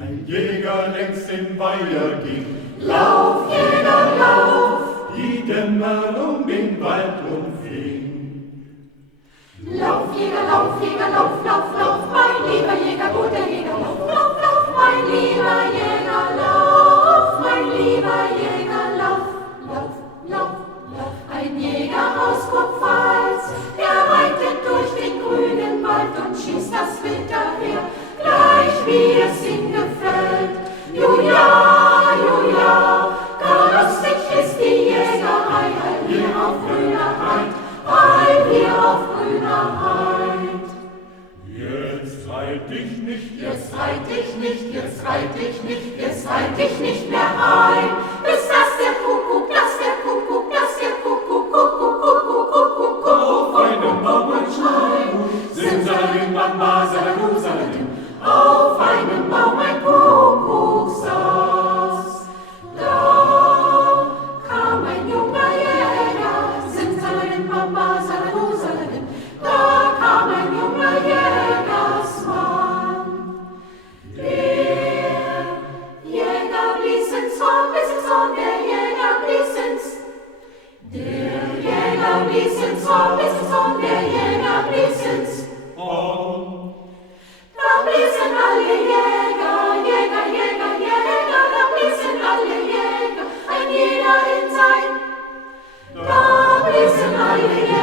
Ein Jäger längst im Weiher ging, Lauf, Jäger, lauf! die Dämmerung den Wald umfing. Lauf, Jäger, lauf, Jäger, lauf, lauf, lauf, mein lieber Jäger, guter Jäger, lauf, lauf, lauf, mein lieber Jäger, lauf, mein lieber Jäger, lauf, lauf, lauf, lauf. Ein Jäger aus Kurpfalz, der reitet durch den grünen Wald und schießt das Wild daher, gleich wie es ihm gefällt. Juja, Juja, gar lustig ist die Jägerei, all hier auf grüner Heid, all hier auf grüner Heid. Jetzt reit dich nicht, Jetzt reit dich nicht, jetzt reit dich nicht, jetzt reit dich nicht mehr ein, bis dass der Kuckuck, dass der Kuckuck, dass der Kuckuck, Kuckuck, Kuckuck, Kuckuck, Kuckuck, auf einem Baum ein Schrei, Simsalabim, Bamba, Saladu, Saladim, auf einem Baum ein Kuckuck saß. Da kam ein junger Jäger, Simsalabim, Bamba, Saladu, Saladim, da kam ein junger Jägersmann. Der Jäger blies ins Horn, der Jäger blies ins Der Jäger blies ins Horn, der Jäger blies ins Horn. Da bliesen alle Jäger, Jäger, Jäger, Jäger, da bliesen alle Jäger, ein jeder in sein. Da bliesen alle Jäger.